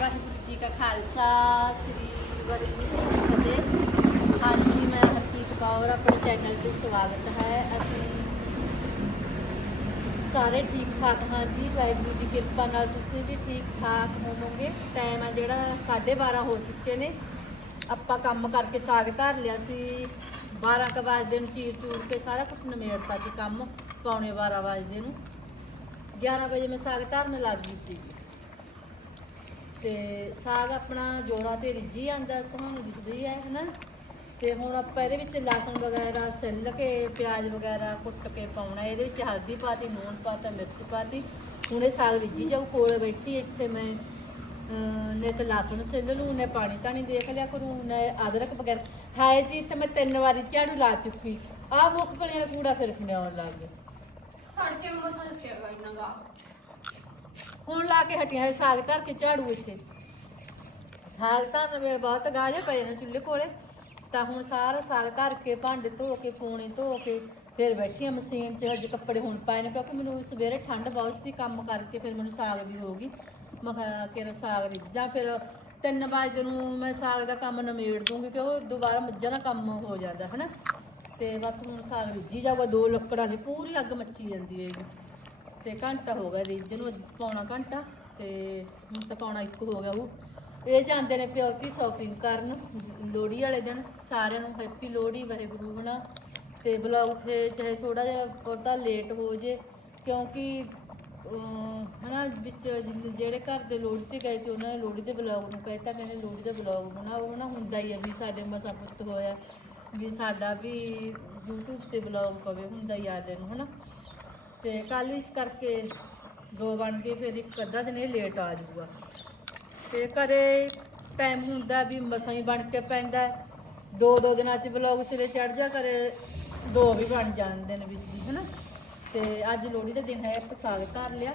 ਵਾਹਿਗੁਰੂ ਜੀ ਕਾ ਖਾਲਸਾ, ਸ੍ਰੀ ਵਾਹਿਗੁਰੂ ਜੀ ਕੀ ਫਤਿਹ। ਹਾਂਜੀ, ਮੈਂ ਹਰਪ੍ਰੀਤ ਕੌਰ, ਆਪਣੇ ਚੈਨਲ ਤੇ ਸਵਾਗਤ ਹੈ। ਅਸੀਂ ਸਾਰੇ ਠੀਕ ਠਾਕ ਹਾਂ ਜੀ। ਵਾਹਿਗੁਰੂ ਦੀ ਕਿਰਪਾ ਨਾਲ ਤੁਸੀਂ ਵੀ ਠੀਕ ਠਾਕ ਹੋਵੋਗੇ। ਟਾਈਮ ਆ ਜਿਹੜਾ 12:30 ਹੋ ਚੁੱਕੇ ਨੇ। ਆਪਾਂ ਕੰਮ ਕਰਕੇ ਸਾਗ ਧਰ ਲਿਆ ਸੀ। 12 ਕੁ ਵਜੇ ਨੂੰ ਚੀਰ ਚੂਰ ਕੇ ਸਾਰਾ ਕੁਝ ਨਿਮੇੜਤਾ ਜੀ ਕੰਮ, ਪੌਣੇ 12 ਵਜੇ ਨੂੰ। 11 ਵਜੇ ਮੈਂ ਸਾਗ ਧਰਨ ਲੱਗ ਗਈ ਸੀ। ਤੇ ਸਾਗ ਆਪਣਾ ਜੋੜਾਂ ਤੇ ਰਿੱਝੀ ਜਾਂਦਾ ਤੁਹਾਨੂੰ ਦਿਸਦੀ ਹੈ ਹਨਾ? ਤੇ ਹੁਣ ਆਪਾਂ ਇਹਦੇ ਵਿੱਚ ਲਸਣ ਵਗੈਰਾ ਸਿੱਲ ਕੇ ਪਿਆਜ਼ ਵਗੈਰਾ ਕੁੱਟ ਕੇ ਪਾਉਣਾ ਇਹਦੇ ਵਿੱਚ ਹਲਦੀ ਪਾਤੀ ਨੂਣ ਪਾਤਾ ਮਿਰਚ ਪਾਤੀ। ਹੁਣ ਇਹ ਸਾਗ ਰਿੱਝੀ ਜਾਊ ਕੋਲ ਬੈਠੀ ਇੱਥੇ ਮੈਂ। ਅਹ, ਨੇ ਤੇ ਲਸਣ ਸਿੱਲ ਲੂ ਨੇ ਪਾਣੀ ਤਾਣੀ ਦੇਖ ਲਿਆ ਕਰੂ ਨੇ ਅਦਰਕ ਵਗੈਰਾ। ਹਾਏ ਜੀ ਇੱਥੇ ਮੈਂ ਤਿੰਨ ਵਾਰੀ ਝਾੜੂ ਲਾ ਚੁੱਕੀ। ਆਹ ਮੁੱਖ ਪਲੀਆਂ ਦਾ ਕੂੜਾ ਫਿਰ ਖਿਆਉਣ ਲੱਗ ਗਿਆ। ਤੜਕੇ ਮਸਾਂ ਰੱਖਿਆ ਇੰਨਾਗਾ ਹੁਣ ਲਾ ਕੇ ਹਟੀਆਂ ਇਹ ਸਾਗ ਧਰ ਕੇ ਝਾੜੂ ਇੱਥੇ। ਸਾਗ ਧਰਨ ਵੇਲੇ ਬਹੁਤ ਗਾਜੇ ਪਏ ਨੇ ਚੁੱਲ੍ਹੇ ਕੋਲੇ। ਤਾਂ ਹੁਣ ਸਾਰਾ ਸਾਗ ਧਰ ਕੇ, ਭਾਂਡੇ ਧੋ ਕੇ, ਪੂਣੇ ਧੋ ਕੇ ਫਿਰ ਬੈਠੀਆਂ ਮਸ਼ੀਨ 'ਚ। ਅੱਜ ਕੱਪੜੇ ਹੁਣ ਪਾਏ ਨੇ ਕਿਉਂਕਿ ਮੈਨੂੰ ਸਵੇਰੇ ਠੰਡ ਬਹੁਤ ਸੀ ਕੰਮ ਕਰਕੇ ਫਿਰ ਮੈਨੂੰ ਸਾਗ ਵੀ ਹੋ ਗਈ। ਮੈਂ ਕਿਹਾ ਸਾਗ ਰਿੱਝ ਜਾਂ। ਫਿਰ ਤਿੰਨ ਵਜੇ ਨੂੰ ਮੈਂ ਸਾਗ ਦਾ ਕੰਮ ਨਮੇੜ ਦੂੰਗੀ ਕਿ ਉਹ ਦੁਬਾਰਾ ਮੱਝਾਂ ਦਾ ਕੰਮ ਹੋ ਜਾਂਦਾ, ਹਨਾ? ਤੇ ਬਸ ਹੁਣ ਸਾਗ ਰਿੱਝੀ ਜਾਊਗਾ। ਦੋ ਲੱਕੜਾਂ ਨੇ ਪੂਰੀ ਅੱਗ ਮੱਚੀ ਜਾਂਦੀ ਹੈ ਤੇ ਘੰਟਾ ਹੋ ਗਿਆ ਰੀਜ ਨੂੰ ਪੌਣਾ ਘੰਟਾ ਤੇ ਹੁਣ ਤਾਂ ਪੌਣਾ ਇੱਕ ਹੋ ਗਿਆ ਉਹ ਇਹ ਜਾਂਦੇ ਨੇ ਪਿਓ ਦੀ ਸ਼ਾਪਿੰਗ ਕਰਨ ਲੋਹੜੀ ਵਾਲੇ ਦਿਨ ਸਾਰਿਆਂ ਨੂੰ ਹੈਪੀ ਲੋਹੜੀ ਵਾਹਿਗੁਰੂ ਹਨਾ ਤੇ ਬਲੌਗ ਤੇ ਚਾਹੇ ਥੋੜਾ ਜਿਹਾ ਬਹੁਤਾ ਲੇਟ ਹੋ ਜੇ ਕਿਉਂਕਿ ਅਮ, ਹਨਾ ਵਿੱਚ ਜਿੰਨੇ- ਜਿਹੜੇ ਘਰ ਦੇ ਲੋਹੜੀ ਤੇ ਗਏ ਤੇ ਉਹਨਾਂ ਨੇ ਲੋਹੜੀ ਦੇ ਬਲੌਗ ਨੂੰ ਕਹਿਤਾ ਕਹਿੰਦੇ ਲੋਹੜੀ ਦੇ ਬਲੌਗ ਬਣਾਓ ਹਨਾ ਹੁੰਦਾ ਹੀ ਆ ਵੀ ਸਾਡੇ ਮਸਾ ਪੁੱਤ ਹੋਇਆ ਵੀ ਸਾਡਾ ਵੀ YouTube ਤੇ ਬਲੌਗ ਪਵੇ ਹੁੰਦਾ ਹੀ ਆ ਨੂੰ ਹਨਾ। ਤੇ ਕੱਲ ਇਸ ਕਰਕੇ ਦੋ ਬਣ ਕੇ ਫਿਰ ਇੱਕ ਅੱਧਾ ਦਿਨ ਇਹ ਲੇਟ ਆ ਜਾਊਗਾ। ਤੇ ਕਦੇ ਟਾਈਮ ਹੁੰਦਾ ਵੀ ਮਸਾਂ ਹੀ ਬਣ ਕੇ ਪੈਂਦਾ ਦੋ ਦੋ ਦਿਨਾਂ ਚ ਬਲੌਗ ਸਿਰੇ ਚੜ ਜਾ ਕਰੇ, ਦੋ ਵੀ ਬਣ ਜਾਂਦੇ ਨੇ ਵਿੱਚ ਦੀ, ਹਨਾ? ਤੇ ਅੱਜ ਲੋਹੜੀ ਦਾ ਦਿਨ ਹੈ ਆਪਾਂ ਸਾਗ ਧਰ ਲਿਆ।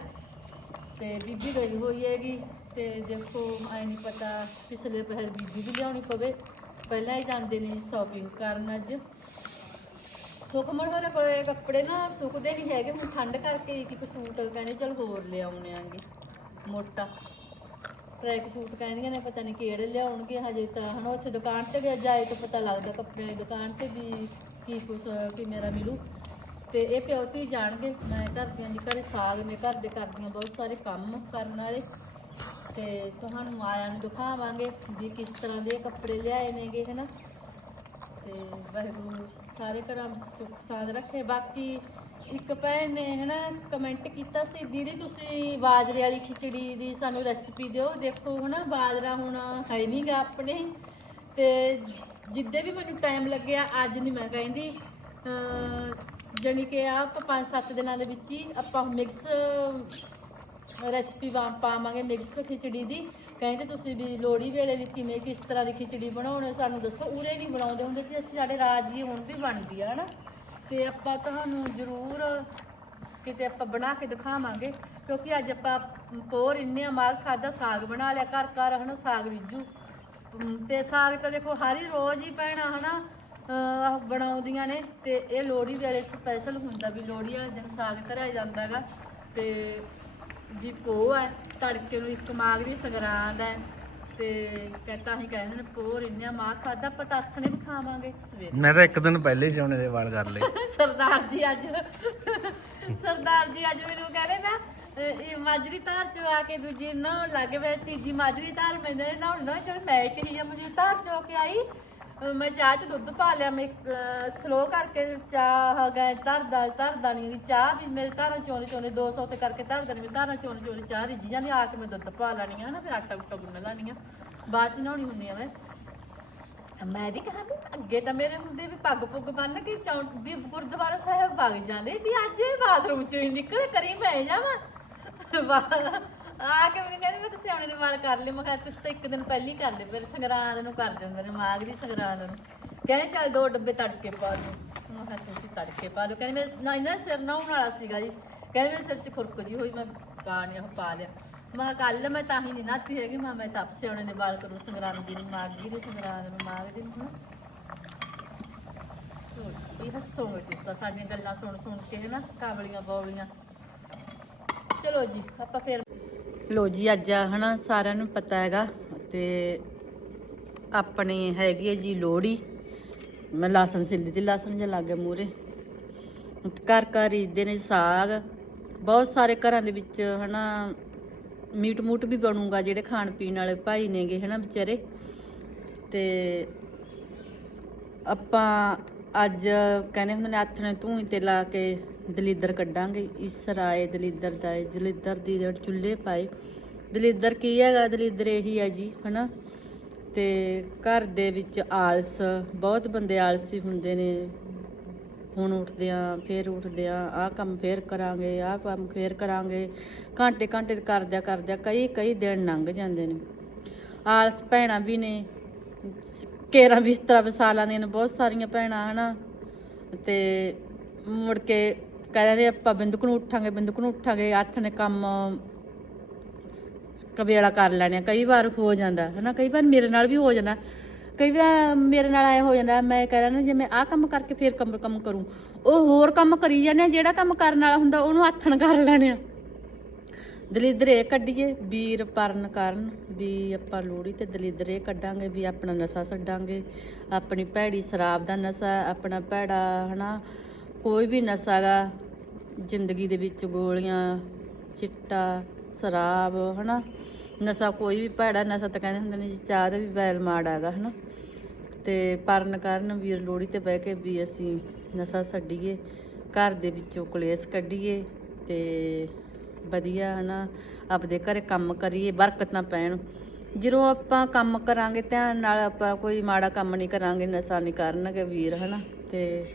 ਤੇ ਬੀਬੀ ਗਈ ਹੋਈ ਹੈਗੀ, ਤੇ ਦੇਖੋ, ਐ ਨਹੀਂ ਪਤਾ ਪਿਛਲੇ ਪਹਿਰ ਬੀਬੀ ਵੀ ਲਿਆਉਣੀ ਪਵੇ। ਪਹਿਲਾਂ ਹੀ ਜਾਂਦੇ ਨੇ ਸ਼ਾਪਿੰਗ ਕਰਨ ਅੱਜ। ਸੁਖਮਨ ਹੋਰਾਂ ਕੋਲੇ ਕੱਪੜੇ ਨਾ ਸੁੱਕਦੇ ਨਹੀਂ ਹੈਗੇ, ਹੁਣ ਠੰਡ ਕਰਕੇ ਇੱਕ ਇੱਕ ਸੂਟ ਕਹਿੰਦੇ ਚਲ ਹੋਰ ਲਿਆਉਣੇ ਆਂਗੇ। ਮੋਟਾ। ਟਰੈਕ ਸੂਟ ਕਹਿੰਦੀਆਂ ਨੇ, ਪਤਾ ਨਹੀਂ ਕਿਹੜੇ ਲਿਆਉਣਗੇ, ਹਜੇ ਤਾਂ ਹਣ ਉੱਥੇ ਦੁਕਾਨ ਤੇ ਗਿਆ, ਜਾਏ ਤਾਂ ਪਤਾ ਲੱਗਦਾ ਕੱਪੜਿਆਂ ਦੀ ਦੁਕਾਨ ਤੇ ਵੀ ਕੀ ਕੁਛ, ਕੀ ਮੇਰਾ ਮਿਲੂ। ਤੇ ਇਹ ਪਿਓ ਤੋਂ ਜਾਣਗੇ, ਮੈਂ ਕਰਦੀਆਂ ਜੀ ਘਰੇ ਸਾਗ ਨੇ ਘਰ ਦੇ ਕਰਦੀਆਂ ਬਹੁਤ ਸਾਰੇ ਕੰਮ ਕਰਨ ਵਾਲੇ। ਤੇ ਤੁਹਾਨੂੰ ਆਇਆਂ ਨੂੰ ਦਿਖਾਵਾਂਗੇ ਵੀ ਕਿਸ ਤਰ੍ਹਾਂ ਦੇ ਕੱਪੜੇ ਲਿਆਏ ਨੇਗੇ, ਹਨਾ। ਤੇ ਵਾਹਿਗੁਰੂ ਸਾਰੇ ਘਰਾਂ ਵਿੱਚ ਸੁੱਖ ਸਾਂਦ ਰੱਖੇ। ਬਾਕੀ ਇੱਕ ਭੈਣ ਨੇ ਹਨਾ ਕਮੈਂਟ ਕੀਤਾ ਸੀ, ਦੀਦੀ ਤੁਸੀਂ ਬਾਜਰੇ ਵਾਲੀ ਖਿਚੜੀ ਦੀ ਸਾਨੂੰ ਰੈਸਪੀ ਦਿਓ। ਦੇਖੋ ਹਨਾ ਬਾਜਰਾ ਹੁਣ ਹੈ ਨਹੀਂਗਾ ਆਪਣੇ। ਤੇ ਜਿੱਦੇ ਵੀ ਮੈਨੂੰ ਟਾਈਮ ਲੱਗਿਆ, ਅੱਜ ਨਹੀਂ ਮੈਂ ਕਹਿੰਦੀ। ਜਾਣੀ ਕਿ ਆਪ 5-7 ਦਿਨਾਂ ਦੇ ਵਿੱਚ ਹੀ ਆਪਾਂ ਮਿਕਸ ਰੈਸਪੀ ਵਾ ਪਾਵਾਂਗੇ ਮਿਕਸ ਖਿਚੜੀ ਦੀ। ਕਹਿੰਦੇ ਤੁਸੀਂ ਵੀ ਲੋੜੀ ਵੇਲੇ ਵੀ ਕਿਵੇਂ ਕਿਸ ਤਰ੍ਹਾਂ ਦੀ ਖਿਚੜੀ ਬਣਾਉਣੇ ਸਾਨੂੰ ਦੱਸੋ। ਉਰੇ ਨਹੀਂ ਬਣਾਉਂਦੇ ਹੁੰਦੇ ਸੀ ਅਸੀਂ ਸਾਡੇ ਰਾਜ ਜੀ ਹੁਣ ਵੀ ਬਣਦੀ ਆ ਹਨਾ। ਤੇ ਆਪਾਂ ਤੁਹਾਨੂੰ ਜ਼ਰੂਰ ਕਿਤੇ ਆਪਾਂ ਬਣਾ ਕੇ ਦਿਖਾਵਾਂਗੇ ਕਿਉਂਕਿ ਅੱਜ ਆਪਾਂ ਪੋਰ ਇੰਨੇ ਮਾਗ ਖਾਦਾ ਸਾਗ ਬਣਾ ਲਿਆ ਘਰ ਘਰ ਹਨਾ ਸਾਗ ਰਿੱਜੂ ਅਮ, ਤੇ ਸਾਗ ਤਾਂ ਦੇਖੋ ਹਰ ਹੀ ਰੋਜ਼ ਹੀ ਪੈਣਾ ਹਨਾ ਅਹ, ਬਣਾਉਂਦੀਆਂ ਨੇ ਤੇ ਇਹ ਲੋਹੜੀ ਵੇਲੇ ਸਪੈਸ਼ਲ ਹੁੰਦਾ ਵੀ ਲੋਹੜੀ ਵਾਲੇ ਦਿਨ ਸਾਗ ਧਰਿਆ ਜਾਂਦਾ ਹੈਗਾ ਤੇ ਜੀ ਪੋ ਹੈ ਤੜਕੇ ਨੂੰ ਇੱਕ ਮਾਗ ਦੀ ਸੰਗਰਾਂਦ ਹੈ ਤੇ ਕਹਤਾ ਹੀ ਕਹਿੰਦੇ ਨੇ ਪੋਰ ਇੰਨਾ ਮਾਗ ਖਾਦਾ ਪਤਾਥ ਨੇ ਵੀ ਖਾਵਾਂਗੇ ਸਵੇਰੇ। ਮੈਂ ਤਾਂ ਇੱਕ ਦਿਨ ਪਹਿਲੇ ਹੀ ਸੋਨੇ ਦੇ ਵਾਲ ਕਰ ਲਏ। ਸਰਦਾਰ ਜੀ ਅੱਜ ਸਰਦਾਰ ਜੀ ਅੱਜ ਮੈਨੂੰ ਕਹਿੰਦੇ ਨਾ ਇਹ ਮਾਜਰੀ ਧਾਰ ਚ ਆ ਕੇ ਦੂਜੀ ਨਹਾਉਣ ਲੱਗ ਪਏ ਤੀਜੀ ਮਾਜਰੀ ਧਾਰ ਮੈਨੇ ਨਹਾਉਣ ਨਾ ਚਲ ਮੈਂ ਕਹੀ ਆ ਮੈਨੂੰ ਧਾਰ ਚੋ ਕੇ ਆਈ। ਮੈਂ ਚਾਹ ਚ ਦੁੱਧ ਪਾ ਲਿਆ ਮੈਂ ਸਲੋ ਕਰਕੇ ਚਾਹ ਗਏ ਧਰਦਾ ਧਰਦਾ ਨਹੀਂ ਚਾਹ ਵੀ ਮੇਰੇ ਧਾਰਾਂ ਚੋਣੇ ਚੋਣੇ 200 ਤੇ ਕਰਕੇ ਧਰਦਾ ਨਹੀਂ ਧਾਰਾਂ ਚੋਣੇ ਚੋਣੇ ਚਾਹ ਰਿੱਝ ਜਾਂਦੀ ਆ ਕੇ ਮੈਂ ਦੁੱਧ ਪਾ ਲੈਣੀ ਆ ਨਾ ਫਿਰ ਆਟਾ ਉਟਾ ਗੁੰਨ ਲੈਣੀ ਆ। ਬਾਅਦ ਚ ਨਹਾਉਣੀ ਹੁੰਦੀ ਆ ਮੈਂ। ਮੈਂ ਵੀ ਕਹਾਂ ਵੀ ਅੱਗੇ ਤਾਂ ਮੇਰੇ ਹੁੰਦੇ ਵੀ ਪੱਗ ਪੁੱਗ ਬੰਨ ਕੇ ਚੌਂ ਵੀ ਗੁਰਦੁਆਰਾ ਸਾਹਿਬ ਵਗ ਜਾਂਦੇ ਵੀ ਅੱਜ ਇਹ ਬਾਥਰੂਮ ਚੋਂ ਹੀ ਨਿਕਲ ਕਰੀ ਮੈਂ ਜਾਵਾਂ। ਵਾਹ, ਆ ਕੇ ਮੈਨੂੰ ਕਹਿੰਦੀ ਮੈਂ ਤਾਂ ਸਿਆਣੇ ਦੇ ਵਾਲ ਕਰ ਲਏ ਮੈਂ ਕਿਹਾ ਤੁਸੀਂ ਤਾਂ ਇੱਕ ਦਿਨ ਪਹਿਲੀ ਕਰ ਲਏ ਫਿਰ ਸੰਗਰਾਂਦ ਨੂੰ ਕਰ ਦਿਓ ਮੇਰੇ ਮਾਗ ਦੀ ਸੰਗਰਾਂਦ ਨੂੰ। ਕਹਿੰਦੇ ਚੱਲ ਦੋ ਡੱਬੇ ਤੜਕੇ ਪਾ ਲਓ ਮੈਂ ਕਿਹਾ ਤੁਸੀਂ ਤੜਕੇ ਪਾ ਲਓ ਕਹਿੰਦੇ ਮੈਂ ਨਾ, ਇਹਨਾਂ ਸਿਰ ਨਹਾਉਣ ਵਾਲਾ ਸੀਗਾ ਜੀ। ਕਹਿੰਦੇ ਮੇਰੇ ਸਿਰ 'ਚ ਖੁਰਕ ਜੀ ਹੋਈ, ਮੈਂ ਪਾਣੀ ਉਹ ਪਾ ਲਿਆ। ਮੈਂ ਕੱਲ ਮੈਂ ਤਾਂ ਹੀ ਨਹੀਂ ਨਾਤੀ ਹੈਗੀ। ਮੈਂ ਮੈਂ ਤਾਂ ਸਿਆਣੇ ਦੇ ਵਾਲ ਕਰੂੰ ਸੰਗਰਾਂਦ ਦੀ ਨੂੰ ਮਾਗ ਦੀ ਸੰਗਰਾਂਦ ਨੂੰ ਮਾਗ ਦੀ ਨੂੰ। ਇਹ ਹੱਸੋਗੇ ਤੁਸੀਂ ਤਾਂ। ਸਾਡੀਆਂ ਗੱਲਾਂ ਸੁਣ ਸੁਣ ਕੇ ਹੈ ਨਾ ਕਾਬਲੀਆਂ ਬੌਲੀਆਂ ਚਲੋ ਜੀ, ਆਪਾਂ ਫੇਰ ਲੋ ਜੀ, ਅੱਜ ਹਨਾ ਸਾਰਿਆਂ ਨੂੰ ਪਤਾ ਹੈਗਾ ਤੇ ਆਪਣੇ ਹੈਗੀ ਹੈ ਜੀ ਲੋਹੜੀ। ਮੈਂ ਲਸਣ ਸਿੱਲੀ ਤੇ ਲਸਣ ਜਿਹਾ ਲੱਗ ਗਿਆ ਮੂਰੇ ਘਰ ਘਰ ਰੀਦੇ ਨੇ ਸਾਗ। ਬਹੁਤ ਸਾਰੇ ਘਰਾਂ ਦੇ ਵਿੱਚ ਹਨਾ ਮੀਟ ਮੂਟ ਵੀ ਬਣੂਗਾ ਜਿਹੜੇ ਖਾਣ ਪੀਣ ਵਾਲੇ ਭਾਈ ਨੇਗੇ ਹਨਾ ਵਿਚਾਰੇ। ਤੇ ਆਪਾਂ ਅੱਜ ਕਹਿੰਦੇ ਹੁੰਦੇ ਨੇ, ਹੱਥ ਨੇ ਧੂਈ ਤੇ ਲਾ ਕੇ ਦਲੀਦਰ ਕੱਢਾਂਗੇ। ਇਸ ਰਾਏ ਦਲੀਦਰ ਦਾ ਏ, ਦਲੀਦਰ ਦੀ ਜਿਹੜੇ ਚੁੱਲ੍ਹੇ ਪਾਏ। ਦਲੀਦਰ ਕੀ ਹੈਗਾ? ਦਲੀਦਰ ਇਹੀ ਹੈ ਜੀ, ਹਨਾ? ਤੇ ਘਰ ਦੇ ਵਿੱਚ ਆਲਸ, ਬਹੁਤ ਬੰਦੇ ਆਲਸੀ ਹੁੰਦੇ ਨੇ। ਹੁਣ ਉੱਠਦੇ ਆ, ਫੇਰ ਉੱਠਦੇ ਆ, ਆਹ ਕੰਮ ਫੇਰ ਕਰਾਂਗੇ, ਆਹ ਕੰਮ ਫੇਰ ਕਰਾਂਗੇ। ਘੰਟੇ ਘੰਟੇ ਕਰਦਿਆਂ ਕਰਦਿਆਂ ਕਈ ਕਈ ਦਿਨ ਲੰਘ ਜਾਂਦੇ ਨੇ। ਆਲਸ ਭੈਣਾਂ ਵੀ ਨੇ ਕੇਰਾਂ ਬਿਸਤਰਾ ਵਸਾ ਲੈਂਦੀਆਂ ਨੇ, ਬਹੁਤ ਸਾਰੀਆਂ ਭੈਣਾਂ, ਹਨਾ। ਤੇ ਮੁੜ ਕੇ ਕਹਿੰਦੇ ਆਪਾਂ ਬਿੰਦਕ ਨੂੰ ਉੱਠਾਂਗੇ ਬਿੰਦਕ ਨੂੰ ਉੱਠਾਂਗੇ ਹੱਥ ਨੇ ਕੰਮ ਕਵੇਲਾ ਕਰ ਲੈਣੇ ਆ। ਕਈ ਵਾਰ ਹੋ ਜਾਂਦਾ, ਹਨਾ, ਕਈ ਵਾਰ ਮੇਰੇ ਨਾਲ ਵੀ ਹੋ ਜਾਂਦਾ। ਕਈ ਵਾਰ ਮੇਰੇ ਨਾਲ ਐ ਹੋ ਜਾਂਦਾ, ਮੈਂ ਕਹਿ ਨਾ ਜੇ ਮੈਂ ਆਹ ਕੰਮ ਕਰਕੇ ਫੇਰ ਕੰਮ ਕੰਮ ਕਰੂੰ। ਉਹ ਹੋਰ ਕੰਮ ਕਰੀ ਜਾਂਦੇ ਆ, ਜਿਹੜਾ ਕੰਮ ਕਰਨ ਵਾਲਾ ਹੁੰਦਾ, ਉਹਨੂੰ ਆਥਣ ਕਰ ਲੈਣੇ ਆ। ਦਲਿੱਦਰੇ ਕੱਢੀਏ ਵੀਰ ਪਰਨ ਕਰਨ, ਵੀ ਆਪਾਂ ਲੋਹੜੀ ਤੇ ਦਲਿੱਦਰੇ ਕੱਢਾਂਗੇ, ਵੀ ਆਪਣਾ ਨਸ਼ਾ ਛੱਡਾਂਗੇ, ਆਪਣੀ ਭੈੜੀ ਸ਼ਰਾਬ ਦਾ ਨਸ਼ਾ, ਆਪਣਾ ਭੈੜਾ, ਹਨਾ, ਕੋਈ ਵੀ ਨਸ਼ਾ ਗਾ, ਜ਼ਿੰਦਗੀ ਦੇ ਵਿੱਚ ਗੋਲੀਆਂ, ਚਿੱਟਾ, ਸ਼ਰਾਬ, ਹਨਾ, ਨਸ਼ਾ ਕੋਈ ਵੀ ਭੈੜਾ ਨਸ਼ਾ ਤਾਂ ਕਹਿੰਦੇ ਹੁੰਦੇ ਨੇ ਜੀ, ਚਾਹ ਦਾ ਵੀ ਬੈਲ ਮਾੜਾ ਹੈਗਾ, ਹਨਾ, ਤੇ ਪਰਨ ਕਰਨ, ਵੀਰ ਲੋਹੜੀ ਤੇ ਬਹਿ ਕੇ ਵੀ ਅਸੀਂ ਨਸ਼ਾ ਛੱਡੀਏ, ਘਰ ਦੇ ਵਿੱਚੋਂ ਕਲੇਸ਼ ਕੱਢੀਏ, ਤੇ ਵਧੀਆ ਹਨਾ, ਆਪਦੇ ਘਰੇ ਕੰਮ ਕਰੀਏ, ਬਰਕਤਾਂ ਪੈਣ। ਜਦੋਂ ਆਪਾਂ ਕੰਮ ਕਰਾਂਗੇ, ਧਿਆਨ ਨਾਲ ਆਪਾਂ ਕੋਈ ਮਾੜਾ ਕੰਮ ਨਹੀਂ ਕਰਾਂਗੇ, ਨਸ਼ਾ ਨਹੀਂ ਕਰਨਗੇ ਵੀਰ, ਹਨਾ। ਤੇ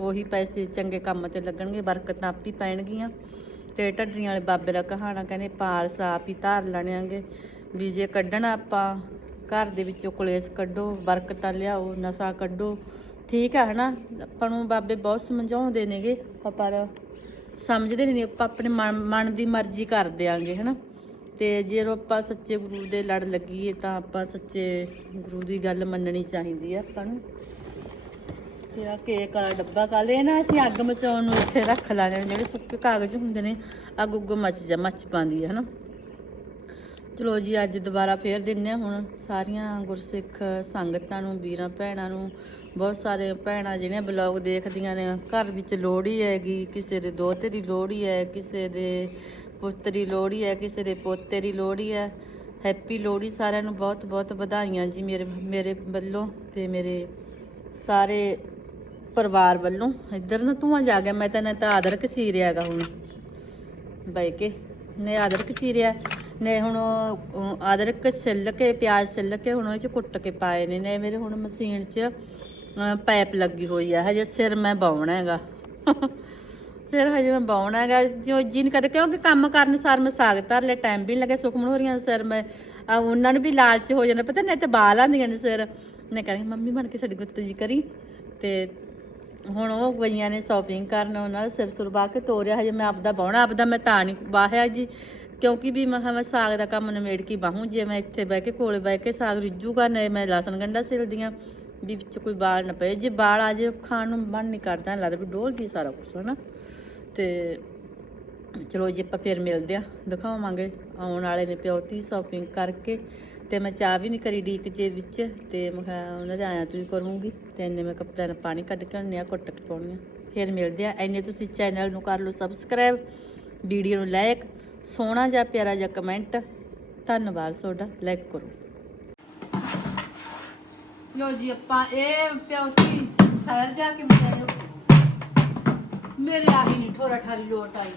ਉਹੀ ਪੈਸੇ ਚੰਗੇ ਕੰਮ ਤੇ ਲੱਗਣਗੇ, ਬਰਕਤਾਂ ਆਪ ਹੀ ਪੈਣਗੀਆਂ। ਤੇ ਢੱਡਰੀਆਂ ਵਾਲੇ ਬਾਬੇ ਦਾ ਕਹਾਣਾ ਕਹਿੰਦੇ, ਪਾਲ ਆਪ ਹੀ ਧਾਰ ਲੈਣਾਂਗੇ ਵੀ ਜੇ ਕੱਢਣਾ ਆਪਾਂ, ਘਰ ਦੇ ਵਿੱਚੋਂ ਕਲੇਸ਼ ਕੱਢੋ, ਬਰਕਤਾਂ ਲਿਆਓ, ਨਸ਼ਾ ਕੱਢੋ। ਠੀਕ ਆ, ਹਨਾ। ਆਪਾਂ ਨੂੰ ਬਾਬੇ ਬਹੁਤ ਸਮਝਾਉਂਦੇ ਨੇਗੇ ਪਰ ਸਮਝਦੇ ਨਹੀਂ ਆਪਾਂ ਆਪਣੇ ਮਨ ਮਨ ਦੀ ਮਰਜ਼ੀ ਕਰ ਦਿਆਂਗੇ, ਹਨਾ? ਤੇ ਜੇ ਆਪਾਂ ਸੱਚੇ ਗੁਰੂ ਦੇ ਲੜ ਲੱਗੀਏ, ਤਾਂ ਆਪਾਂ ਸੱਚੇ ਗੁਰੂ ਦੀ ਗੱਲ ਮੰਨਣੀ ਚਾਹੀਦੀ ਆ ਆਪਾਂ ਨੂੰ। ਤੇ ਆ ਕੇਕ ਵਾਲਾ ਡੱਬਾ ਕਾਲੇ ਨਾ, ਅਸੀਂ ਅੱਗ ਮਚਾਉਣ ਨੂੰ ਉੱਥੇ ਰੱਖ ਲਾਂਦੇ ਨੇ ਜਿਹੜੇ ਸੁੱਕੇ ਕਾਗਜ਼ ਹੁੰਦੇ ਨੇ ਅੱਗ ਉੱਗ ਮੱਚ ਜਾ, ਮੱਚ ਪਾਉਂਦੀ ਹੈ ਹਨਾ? ਚਲੋ ਜੀ, ਅੱਜ ਦੁਬਾਰਾ ਫੇਰ ਦਿੰਨੇ ਆ ਹੁਣ ਸਾਰੀਆਂ ਗੁਰਸਿੱਖ ਸੰਗਤਾਂ ਨੂੰ, ਵੀਰਾਂ ਭੈਣਾਂ ਨੂੰ, ਬਹੁਤ ਸਾਰੇ ਭੈਣਾਂ ਜਿਹੜੀਆਂ ਬਲੌਗ ਦੇਖਦੀਆਂ ਨੇ, ਘਰ ਵਿੱਚ ਲੋਹੜੀ ਹੈਗੀ, ਕਿਸੇ ਦੇ ਦੋਤੇ ਦੀ ਲੋਹੜੀ ਹੈ ਕਿਸੇ ਦੇ ਪੁੱਤਰੀ ਲੋਹੜੀ ਹੈ ਕਿਸੇ ਦੇ ਪੋਤੇ ਦੀ ਲੋਹੜੀ ਹੈ ਹੈਪੀ ਲੋਹੜੀ ਸਾਰਿਆਂ ਨੂੰ ਬਹੁਤ ਬਹੁਤ ਵਧਾਈਆਂ ਜੀ ਮੇਰੇ ਮੇਰੇ ਵੱਲੋਂ ਤੇ ਮੇਰੇ ਸਾਰੇ ਪਰਿਵਾਰ ਵੱਲੋਂ। ਇੱਧਰ ਨਾ ਧੂਆਂ ਜਾ ਗਿਆ, ਮੈਂ ਤਾਂ ਨਾ ਤਾਂ ਅਦਰਕ ਚੀਰਿਆਗਾ ਹੁਣ। ਬਾਈ ਕੇ ਨੇ ਆਦਰਕ ਚੀਰਿਆ ਨੇ ਹੁਣ ਉਹ ਅਦਰਕ ਛਿੱਲ ਕੇ, ਪਿਆਜ਼ ਛਿੱਲ ਕੇ ਹੁਣ ਉਹ ਚ ਕੁੱਟ ਕੇ ਪਾਏ ਨੇ ਨੇ ਮੇਰੇ ਹੁਣ ਮਸ਼ੀਨ 'ਚ ਪਾਈਪ ਲੱਗੀ ਹੋਈ ਆ, ਹਜੇ ਸਿਰ ਮੈਂ ਬਾਉਣਾ ਹੈਗਾ। ਸਿਰ ਹਜੇ ਮੈਂ ਬਾਉਣਾ ਹੈਗਾ ਜੋ ਜਿਨ ਕਦੇ ਕਿਉਂਕਿ ਕੰਮ ਕਰਨ ਸਾਰ ਮੈਂ ਸਾਗ ਧਰ ਲੈ ਟਾਈਮ ਵੀ ਨੀ ਲੱਗਿਆ ਸੁਖਮਨ ਹੋਰੀਆਂ ਦਾ ਸਿਰ ਮੈਂ। ਉਹਨਾਂ ਨੂੰ ਵੀ ਲਾਲਚ ਹੋ ਜਾਂਦਾ, ਪਤਾ ਨਹੀਂ ਤੇ ਬਾਲ ਆਂਦੀਆਂ ਨੇ ਸਿਰ। ਨੇ ਕਹਿੰਦੀ ਮੰਮੀ ਬਣ ਕੇ ਸਾਡੀ ਗੁੱਤ ਜੀ ਕਰੀ। ਤੇ ਹੁਣ ਉਹ ਗਈਆਂ ਨੇ ਸ਼ਾਪਿੰਗ ਕਰਨ, ਉਹਨਾਂ ਦਾ ਸਿਰ ਸੁਰ ਬਾਹ ਕੇ ਤੋਰਿਆ, ਹਜੇ ਮੈਂ ਆਪਦਾ ਬਾਉਣਾ, ਆਪਦਾ ਮੈਂ ਤਾਂ ਨਹੀਂ ਬਾਹਿਆ ਜੀ। ਕਿਉਂਕਿ ਵੀ ਮੈਂ ਕਿਹਾ ਮੈਂ ਸਾਗ ਦਾ ਕੰਮ ਨਿਮੇੜ ਕੇ ਬਾਹੂੰ, ਜੇ ਮੈਂ ਇੱਥੇ ਬਹਿ ਕੇ ਕੋਲੇ ਬਹਿ ਕੇ ਸਾਗ ਰਿੱਜੂਗਾ ਨਾ ਮੈਂ ਲਸਣ ਗੰਡਾ ਸਿਲਦੀਆਂ ਵੀ ਵਿੱਚ ਕੋਈ ਬਾਲ ਨਾ ਪਏ। ਜੇ ਬਾਲ ਆ ਜੇ ਖਾਣ ਨੂੰ ਮਨ ਨਹੀਂ ਕਰਦਾ, ਲੱਗਦਾ ਵੀ ਡੋਲਦੀ ਸਾਰਾ ਕੁਝ ਹਨਾ? ਤੇ ਚਲੋ ਜੀ, ਆਪਾਂ ਫਿਰ ਮਿਲਦੇ ਆ, ਦਿਖਾਵਾਂਗੇ। ਆਉਣ ਵਾਲੇ ਨੇ ਪਿਓਤੀ ਸ਼ਾਪਿੰਗ ਕਰਕੇ, ਤੇ ਮੈਂ ਚਾਹ ਵੀ ਨਹੀਂ ਕਰੀ ਡੀਕ ਜੇ ਵਿੱਚ, ਤੇ ਮੈਂ ਕਿਹਾ ਉਹਨਾਂ ਦੇ ਆਇਆ ਤੂੰ ਕਰੂੰਗੀ, ਤੇ ਇੰਨੇ ਮੈਂ ਕੱਪੜਿਆਂ ਨਾਲ ਪਾਣੀ ਕੱਢ ਕੇ ਉਹਨੇ ਆ ਕੁੱਟ ਕੇ ਪਾਉਣੀ ਆ। ਫਿਰ ਮਿਲਦੇ ਆ। ਇੰਨੇ ਤੁਸੀਂ ਚੈਨਲ ਨੂੰ ਕਰ ਲਓ ਸਬਸਕ੍ਰਾਈਬ ਵੀਡੀਓ ਨੂੰ ਲਾਈਕ ਸੋਹਣਾ ਜਿਹਾ ਪਿਆਰਾ ਜਿਹਾ ਕਮੈਂਟ ਧੰਨਵਾਦ ਤੁਹਾਡਾ। ਲਾਈਕ ਕਰੋ। ਲੋ ਜੀ, ਆਪਾਂ ਇਹ ਪਿਓਤੀ ਸਹਿਰ ਜਾ ਕੇ ਮਿਲਿਆ ਮੇਰੇ ਆਹੀ ਨਹੀਂ ਠੋਰਾ ਠਾਰੀ ਲੋਟ ਆਈ।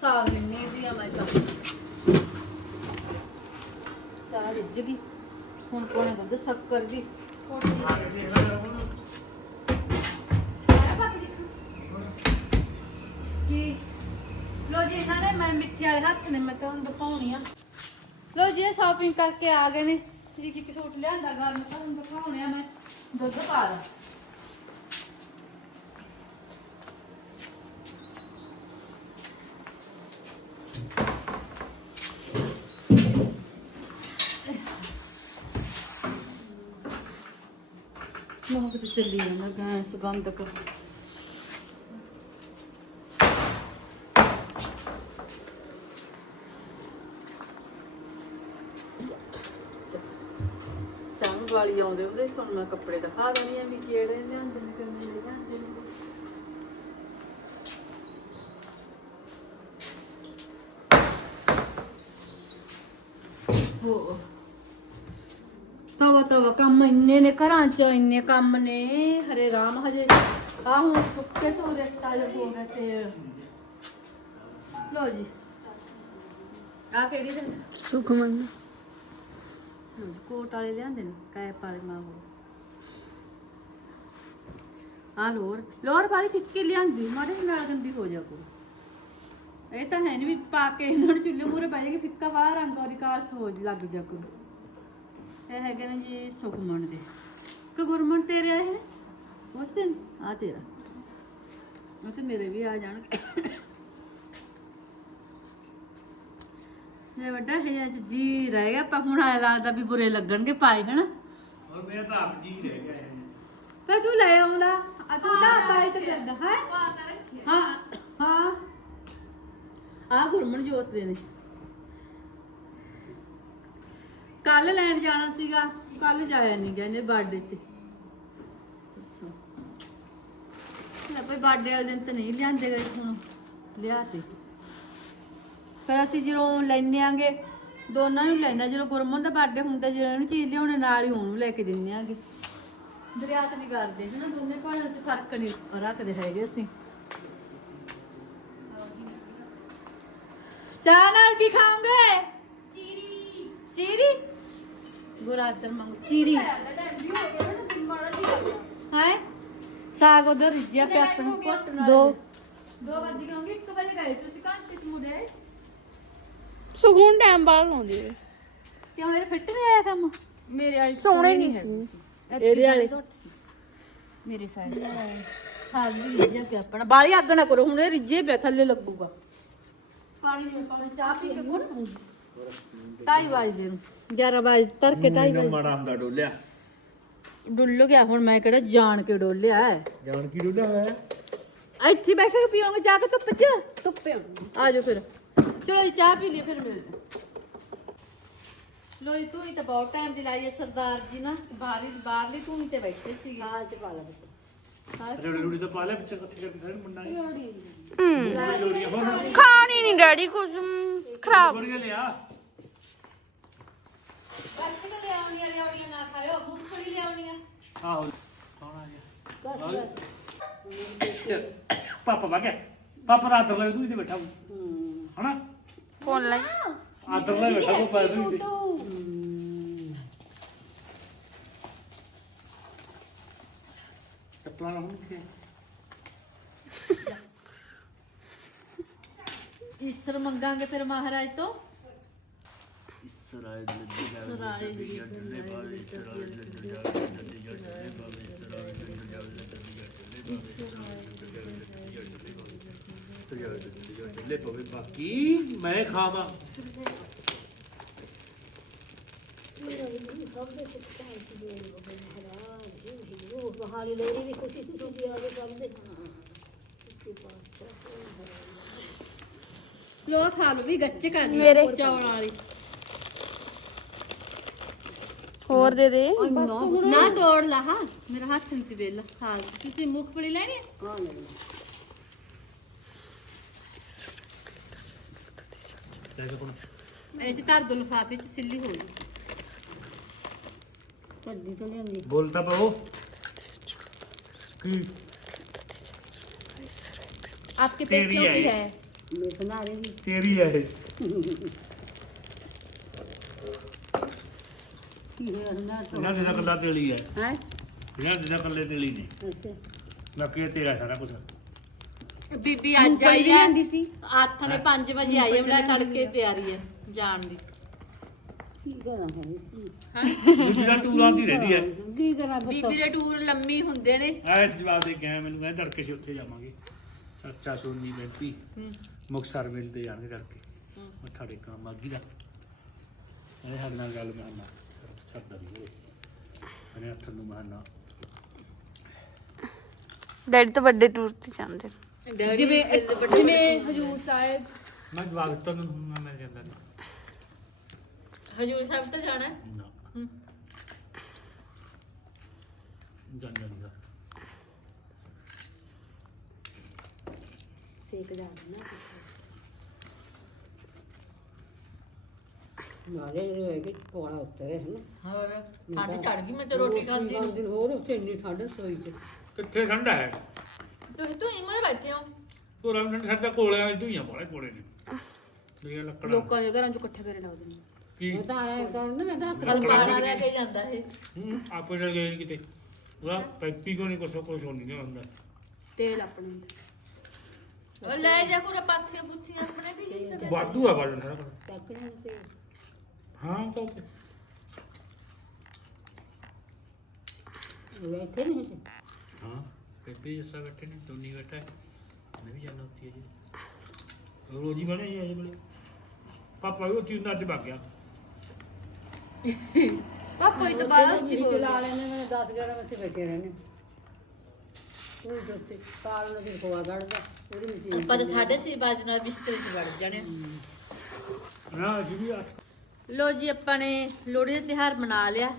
ਸਾਗ ਲੈਣੇ ਦੀ ਆ ਮੈਂ ਤਾਂ ਚਾਹ ਰਿੱਝ ਗਈ। ਹੁਣ ਕੋਣੇ ਦੁੱਧ ਸ਼ੱਕਰ ਦੀ। ਕੀ? ਲੋ ਜੀ, ਇਹਨਾਂ ਨੇ ਮੈਂ ਮਿੱਠੇ ਵਾਲੇ ਹੱਥ ਨੇ, ਮੈਂ ਤੁਹਾਨੂੰ ਦਿਖਾਉਣੀ ਆ। ਲੋ ਜੀ ਸ਼ਾਪਿੰਗ ਕਰਕੇ ਆ ਗਏ ਨੇ। ਜੀ ਕੀ ਸੂਟ ਲਿਆਂਦਾ ਗਾ ਮੈਂ ਤੁਹਾਨੂੰ ਦਿਖਾਉਣੇ ਆ ਮੈਂ। ਦੁੱਧ ਪਾ ਲਾ ਮੈਂ ਕਿਤੇ ਚੱਲੀ ਜਾਂਦਾ, ਗੈਸ ਬੰਦ ਕਰ। ਵਾਲੀ ਉਹਦੇ ਸੁਣ ਮੈਂ ਕੱਪੜੇ ਦਿਖਾ ਦੇਣੀ ਆ ਵੀ ਕਿਹੜੇ ਲਿਆਂਦੇ ਨੇ ਕਿੰਨੇ ਲਿਆਂਦੇ। ਨੇ ਹੋ ਤਵਾ ਤਵਾ ਕੰਮ ਇੰਨੇ ਨੇ, ਘਰਾਂ ਚ ਇੰਨੇ ਕੰਮ ਨੇ, ਹਰੇ ਰਾਮ ਹਜੇ। ਆ ਹੁਣ ਸੁੱਕੇ ਤੋਂ ਰੇਤਾ ਜਿਹਾ ਹੋ ਗਿਆ ਤੇ। ਲੋ ਜੀ। ਆ ਕਿਹੜੀ ਦੇ ਸੁਖਮਨ। ਹਾਂਜੀ, ਕੋਟ ਵਾਲੇ ਲਿਆਂਦੇ ਨੇ ਕੈਪ ਵਾਲੇ ਮਾਹੋ ਆ ਲੋਰ ਲੋਰ ਵਾਲੀ ਕਿੱਕੀ ਲਿਆਂਦੀ? ਮਾੜੇ ਨਾਲ ਗੰਦੀ ਹੋ ਜਾ ਕੋ ਇਹ ਤਾਂ ਹੈ ਨਹੀਂ ਵੀ ਪਾ ਕੇ ਇਹਨਾਂ ਨੂੰ ਚੁੱਲ੍ਹੇ ਮੂਰੇ ਬਹਿ ਜਾਏਗੀ ਫਿੱਕਾ ਬਾਹਰ ਰੰਗ ਉਹਦੀ ਕਾਰ ਸੋਜ ਲੱਗ ਜਾ ਕੋ ਇਹ ਹੈਗੇ ਨੇ ਜੀ ਸੁਖਮਨ ਦੇ। ਕਿ ਗੁਰਮਨ ਤੇਰੇ ਇਹ? ਉਸ ਦਿਨ? ਆ ਤੇਰਾ। ਉਹ ਤੇ ਮੇਰੇ ਵੀ ਆ ਜਾਣਗੇ। ਇਹ ਵੱਡਾ ਹੈ ਅੱਜ ਜੀ ਰਹਿ ਗਿਆ ਪਰ ਹੁਣ ਆ ਲੱਗਦਾ ਵੀ ਬੁਰੇ ਲੱਗਣਗੇ ਪਾਏ ਹਨਾ? ਔਰ ਮੇਰਾ ਤਾਂ ਆਪ ਜੀ ਰਹਿ ਗਿਆ ਹੈ ਫੇ ਤੂੰ ਲੈ ਆਉਂਦਾ। ਆ ਤੂੰ ਤਾਂ ਪਾਏ ਤੇ ਕਰਦਾ ਹੈ? ਹਾਂ ਹਾਂ। ਆ ਗੁਰਮਨ ਜੋਤ ਦੇ ਨੇ। ਕੱਲ ਲੈਣ ਜਾਣਾ ਸੀਗਾ ਕੱਲ ਜਾਇਆ ਨਹੀਂ ਗਿਆ ਇਹਨੇ ਬਰਥਡੇ ਤੇ। ਲੈ ਕੋਈ ਬਰਥਡੇ ਵਾਲੇ ਦਿਨ ਤੇ ਨਹੀਂ ਲਿਆਂਦੇ ਗਏ ਹੁਣ ਲਿਆ ਤੇ। ਫਿਰ ਅਸੀਂ ਜਦੋਂ ਲੈਣੇ ਆਂਗੇ ਦੋਨਾਂ ਨੂੰ ਲੈਣਾ ਜਦੋਂ ਗੁਰਮਨ ਦਾ ਬਰਥਡੇ ਹੁੰਦਾ ਜਦੋਂ ਇਹਨੂੰ ਚੀਜ਼ ਲਿਆਉਣੇ ਨਾਲ ਹੀ ਉਹਨੂੰ ਲੈ ਕੇ ਦਿੰਦੇ ਆਂਗੇ। ਦਰਿਆਤ ਨਹੀਂ ਕਰਦੇ ਹਨਾ ਦੋਨੇ ਭਾਣਾਂ 'ਚ ਫ਼ਰਕ ਨਹੀਂ ਰੱਖਦੇ ਹੈਗੇ ਅਸੀਂ। ਚਾਹ ਨਾਲ ਕੀ ਖਾਓਗੇ? ਚੀਰੀ। ਚੀਰੀ? ਗੁਰਾਦਰ ਮੰਗ ਚੀਰੀ। ਹੋ? ਸਾਗ ਉਧਰ ਰਿਜਿਆ ਪਿਆ ਆਪਣਾ ਦੋ। ਦੋ ਵਜੇ ਗਏ 1 ਵਜੇ ਗਏ ਤੁਸੀਂ ਘੰਟੇ ਚ ਮੁੜੇ ਸੁਖਮਨ ਟਾਈਮ ਬਾਅਦ ਲਾਉਂਦੀ ਹੈ। ਕਿਉਂ ਮੇਰੇ ਫਿੱਟ ਨਹੀਂ ਆਇਆ ਕੰਮ? ਮੇਰੇ ਵਾਲੀ ਸੋਹਣੇ ਨਹੀਂ ਸੀ। ਇਹਦੇ ਵਾਲੇ। ਮੇਰੇ ਸਾਈਡ ਸਾਗ ਵੀ ਰਿਜਿਆ ਪਿਆ ਆਪਣਾ। ਬਾਲੀ ਅੱਗ ਨਾ ਕਰੋ ਹੁਣ ਇਹ ਰਿਜੇ ਪਿਆ ਥੱਲੇ ਲੱਗੂਗਾ। ਪਾਣੀ ਨਹੀਂ ਪਾਣੀ ਚਾਹ ਪੀ ਕੇ ਗੁਰ ਢਾਈ ਵਜੇ ਨੂੰ। 11 ਵਜੇ ਤਰ ਕੇ ਢਾਈ ਵਜੇ। ਮਾੜਾ ਹੁੰਦਾ ਡੋਲਿਆ। ਡੁੱਲ ਗਿਆ ਹੁਣ ਮੈਂ ਕਿਹੜਾ ਜਾਣ ਕੇ ਡੋਲਿਆ ਹੈ। ਜਾਣ ਕੀ ਡੋਲਿਆ ਹੋਇਆ ਹੈ? ਇੱਥੇ ਬੈਠ ਕੇ ਪੀਓਗੇ ਜਾ ਕੇ ਧੁੱਪ 'ਚ? ਧੁੱਪੇ ਆ ਜਾਓ ਫਿਰ। ਚਲੋ ਜੀ ਚਾਹ ਪੀ ਲਈ ਫਿਰ ਮਿਲਦੇ ਲੋ ਜੀ ਤੂੰ ਤਾਂ ਬਹੁਤ ਟਾਈਮ ਦੀ ਲਾਈ ਹੈ ਸਰਦਾਰ ਜੀ ਨਾ। ਬਾਹਰੀ ਬਾਹਰਲੀ ਤੂੰ ਤੇ ਬੈਠੇ ਸੀਗੇ। ਹਾਂ ਤੇ ਪਾ ਲਾ ਰੋੜੀ ਰੋੜੀ ਤਾਂ ਪਾ ਲਿਆ ਪਿੱਛੇ ਇਕੱਠੇ ਕਰਕੇ ਸਾਰੇ ਮੁੰਡਾ ਹੀ। ਲੋੜੀਆਂ ਹੋਰ ਖਾਣੀ ਨਹੀਂ ਡੈਡੀ ਕੁਝ ਖਰਾਬ। ਥੋੜੀਆਂ ਲਿਆ। ਗੱਟ ਕੇ ਲਿਆਉਣੀਆਂ ਰਿਆਉਣੀਆਂ ਨਾ ਖਾਇਓ ਮੂੰਗਫਲੀ ਲਿਆਉਣੀਆਂ ਆਹੋ ਕੌਣ ਆ ਗਿਆ? ਪਾਪਾ ਵਾ ਗਿਆ। ਪਾਪਾ ਰਾਤ ਲੈ ਤੂੰ ਇੱਥੇ ਬੈਠਾ ਹੂੰ। ਹਨਾ? ਈਸਰ ਮੰਗਾਂਗੇ ਫਿਰ ਮਹਾਰਾਜ ਤੋਂ ਸਰਾਏ ਦੀ ਲੈ ਪਵੇ ਬਾਕੀ ਮੈਂ ਖਾਵਾਂ ਲੋ ਖਾ ਲਓ ਵੀ ਗੱਚੇ ਕਰ ਲਈ ਮੇਰੇ। ਚੌਲਾਂ ਵਾਲੀ ਹੋਰ ਦੇ ਦੇ ਨਾ ਤੋੜ ਲਾ ਹਾਂ ਮੇਰਾ ਹੱਥ ਨਹੀਂ ਤੇ ਵੇਲਾ ਖਾ। ਤੁਸੀਂ ਮੂੰਗਫਲੀ ਲੈਣੀ ਹੈ ਹਾਂ बोलता तार दोन फापरीची है होईल बोलता भाऊ आपके पेट ना ना ना ना ना ना ना ना ना ना ना ना दिला कर ले तेली ने बाकी तेरा सारा कुछ ਬੀਬੀ ਅੱਜ ਆਈ ਹੈ ਲਿਆਂਦੀ ਸੀ। ਨੇ 5 ਵਜੇ ਆਈ ਹੈ ਮੈਂ ਤੜਕੇ ਤਿਆਰੀ ਹੈ ਜਾਣ ਦੀ। ਬੀਬੀ ਦਾ ਟੂਰਾਂ ਦੀ ਰਹਿੰਦੀ ਹੈ ਬੀਬੀ ਦੇ ਟੂਰ ਲੰਮੀ ਹੁੰਦੇ ਨੇ। ਐ ਜਵਾਬ ਦੇ ਗਿਆ ਮੈਨੂੰ ਕਹਿੰਦਾ ਤੜਕੇ ਸੀ ਉੱਥੇ ਜਾਵਾਂਗੇ। ਚਾਚਾ ਸੋਨੀ ਬੈਂਪੀ ਮੁਕਸਰ ਮਿਲਦੇ ਜਾਣਗੇ ਤੜਕੇ। ਮੱਥਾ ਟੇਕਣਾ ਮਾਗੀ ਦਾ। ਇਹ ਸਾਡੇ ਨਾਲ ਗੱਲ ਮੈਂ ਨਾ ਛੱਡਦਾ ਨਹੀਂ ਉਹ ਇਹਨੇ ਹੱਥ ਨੂੰ ਮਹਾਨਾ ਡੈਡੀ ਤਾਂ ਵੱਡੇ ਟੂਰ ਤੇ ਜਾਂਦੇ ਜਿਵੇਂ ਜਿਵੇਂ ਹਜੂਰ ਸਾਹਿਬ। ਮੈਂ ਜਵਾਬ ਦਿੱਤਾ ਨੂੰ ਮੈਂ ਮੈਂ ਜਾਂਦਾ। ਨਹੀਂ ਹਜੂਰ ਸਾਹਿਬ ਤਾਂ ਜਾਣਾ ਹੈ? ਨਾ। ਹਮ। ਜਾਣ ਜਾਂਦਾ ਸੇਕ ਜਾ ਨਾ। ਨਾਲੇ ਇਹ ਹੋਏਗੀ ਪੋੜਾ ਉੱਤਰੇ ਹੈ ਨਾ ਹੋਰ ਠੰਡ ਚੜ ਗਈ ਮੈਂ ਤੇ ਰੋਟੀ ਖਾਂਦੀ ਨੂੰ। ਦਿਨ ਹੋਰ ਉੱਥੇ ਇੰਨੀ ਠੰਡ ਸੋਈ ਤੇ ਕਿੱਥੇ ਠੰਡਾ ਹੈ? ਤੁਸੀਂ ਤੂੰ ਇਮਰ ਬੈਠੇ ਹੋ। ਤੂੰ ਰੰਗ ਠੰਡਾ ਸਾਡਾ ਕੋਲੇ ਆ ਦੁਈਆਂ ਬੋਲੇ ਕੋਲੇ ਨੇ। ਇਹ ਲੱਕੜਾਂ। ਲੋਕਾਂ ਦੇ ਘਰਾਂ ਚ ਇਕੱਠੇ ਕਰੇ ਡਾਉ ਦਿੰਦੇ ਕੀ? ਮੈਂ ਤਾਂ ਆਇਆ ਕਰਨ ਮੈਂ ਤਾਂ ਹੱਥ ਹਲਵਾਣਾ ਲੈ ਕੇ ਜਾਂਦਾ ਇਹ। ਹੂੰ ਆਪੇ ਨਾਲ ਗਏ ਨੀ ਕਿਤੇ। ਉਹਦਾ ਪੈਪੀ ਕੋ ਨਹੀਂ ਕੁਛ ਕੁਛ ਹੋਣੀ ਨਹੀਂ ਹੁੰਦਾ। ਤੇਲ ਆਪਣੇ। ਉਹ ਲੈ ਜਾ ਕੋਰਾ ਪਾਥੀਆਂ ਪੁੱਥੀਆਂ ਆਪਣੇ ਵੀ ਹਿੱਸੇ ਵਿੱਚ। ਵਾਧੂ ਆ ਬਾਲਣ ਸਾਰਾ ਕੁਛ। ਨਹੀਂ ਤੇ ਹਾਂ ਤਾਂ ਉੱਥੇ। ਬੈਠੇ ਨਹੀਂ ਹਾਂ। ਪੈਪੀ ਜੱਸਾ ਬੈਠੇ ਨੇ ਦੋਨੀ ਬੈਠਾ ਹੈ। ਮੈਂ ਵੀ ਜਾਣਾ ਉੱਥੇ ਜੀ। ਰੋਜੀ ਬਣੇ ਜੀ ਅਜੇ ਬੜੇ। ਪਾਪਾ ਵੀ ਉੱਥੇ ਉਹਨਾਂ ਅੱਜ ਵਗ ਗਿਆ। ਪਾਪਾ ਇਹ ਤਾਂ ਬਾਹਰ ਉੱਚੀ ਚਲਾ ਲੈਂਦੇ ਨੇ 10 11 ਵਜੇ ਬੈਠੇ ਰਹਿੰਦੇ ਉਹ ਜੋਤੇ ਕਾਲ ਨੂੰ ਫਿਰ ਖੋਆ ਕੱਢਦਾ ਉਹਦੀ ਮਸ਼ੀਨ ਆਪਾਂ ਤਾਂ ਸਾਢੇ ਛੇ ਵਜੇ ਨਾਲ ਬਿਸਤਰੇ 'ਚ ਵੜ ਜਾਣੇ ਨਾ ਜੀ ਵੀ ਆ। ਲੋ ਜੀ ਆਪਾਂ ਨੇ ਲੋਹੜੀ ਦਾ ਤਿਉਹਾਰ ਮਨਾ ਲਿਆ।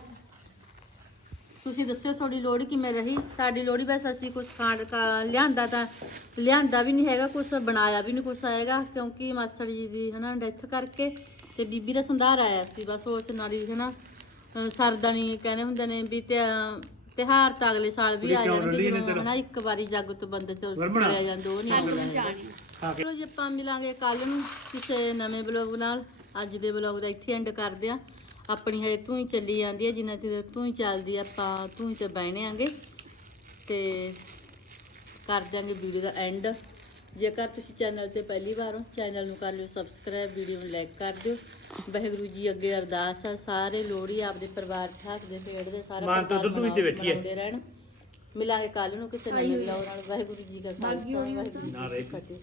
ਤੁਸੀਂ ਦੱਸਿਓ ਤੁਹਾਡੀ ਲੋਹੜੀ ਕਿਵੇਂ ਰਹੀ? ਸਾਡੀ ਲੋਹੜੀ ਵੈਸੇ ਅਸੀਂ ਕੁਝ ਖਾਣ ਕਾ ਲਿਆਂਦਾ ਤਾਂ ਲਿਆਂਦਾ ਵੀ ਨਹੀਂ ਹੈਗਾ ਕੁਝ ਬਣਾਇਆ ਵੀ ਨਹੀਂ ਕੁਝ ਆਏਗਾ ਕਿਉਂਕਿ ਮਾਸੜ ਜੀ ਦੀ ਹਨਾ ਡੈਥ ਕਰਕੇ ਤੇ ਬੀਬੀ ਦਾ ਸੰਧਾਰ ਆਇਆ ਸੀ ਬਸ ਉਸ ਨਾਲ ਹੀ ਹਨਾ ਅਹ ਸਰਦਾ ਨਹੀਂ ਕਹਿੰਦੇ ਹੁੰਦੇ ਨੇ ਵੀ ਤੇ ਤਿਉਹਾਰ ਤਾਂ ਅਗਲੇ ਸਾਲ ਵੀ ਆ ਜਾਣਗੇ ਨੇ ਜਦੋਂ? ਹਨਾ ਇੱਕ ਵਾਰੀ ਜੱਗ ਤੋਂ ਬੰਦੇ ਤੋਂ। ਚਲਿਆ ਜਾਂਦਾ ਉਹ ਨਹੀਂ ਆਉਂਦਾ ਚਲੋ ਜੀ ਆਪਾਂ ਮਿਲਾਂਗੇ ਕੱਲ ਨੂੰ ਕਿਸੇ ਨਵੇਂ ਬਲੌਗ ਨਾਲ। ਅੱਜ ਦੇ ਬਲੌਗ ਦਾ ਇੱਥੇ ਐਂਡ ਕਰਦੇ ਆ ਆਪਣੀ ਹਜੇ ਤੂੰ ਹੀ ਚੱਲੀ ਜਾਂਦੀ ਹੈ ਜਿੰਨਾ ਚਿਰ ਤੂੰ ਹੀ ਚੱਲਦੀ ਆ, ਆਪਾਂ ਤੂੰ ਹੀ ਤੇ ਬਹਿਣੇ ਆਂਗੇ ਤੇ ਕਰ ਦਿਆਂਗੇ ਵੀਡੀਓ ਦਾ ਐਂਡ ਜੇਕਰ ਤੁਸੀਂ ਚੈਨਲ ਤੇ ਪਹਿਲੀ ਵਾਰ ਹੋ ਚੈਨਲ ਨੂੰ ਕਰ ਲਿਓ ਸਬਸਕ੍ਰਾਈਬ ਵੀਡੀਓ ਨੂੰ ਲਾਈਕ ਕਰ ਦਿਓ। ਵਾਹਿਗੁਰੂ ਜੀ ਅੱਗੇ ਅਰਦਾਸ ਆ ਸਾਰੇ ਲੋਹੜੀ ਆਪਦੇ ਪਰਿਵਾਰ ਚ ਹੱਸਦੇ ਖੇਡਦੇ ਸਾਰਾ ਮਾਂ ਤਾਂ ਦੁੱਧ ਵਿੱਚ ਤੇ ਬੈਠੀ ਹੈ। ਰਹਿਣ। ਮਿਲਾਂਗੇ ਕੱਲ ਨੂੰ ਕਿਸੇ ਨਵੇਂ ਨਾਲ। ਵਾਹਿਗੁਰੂ ਜੀ ਦਾ ਖਾਲਸਾ ਵਾਹਿਗੁਰੂ ਜੀ ਕੀ। ਫਤਿਹ।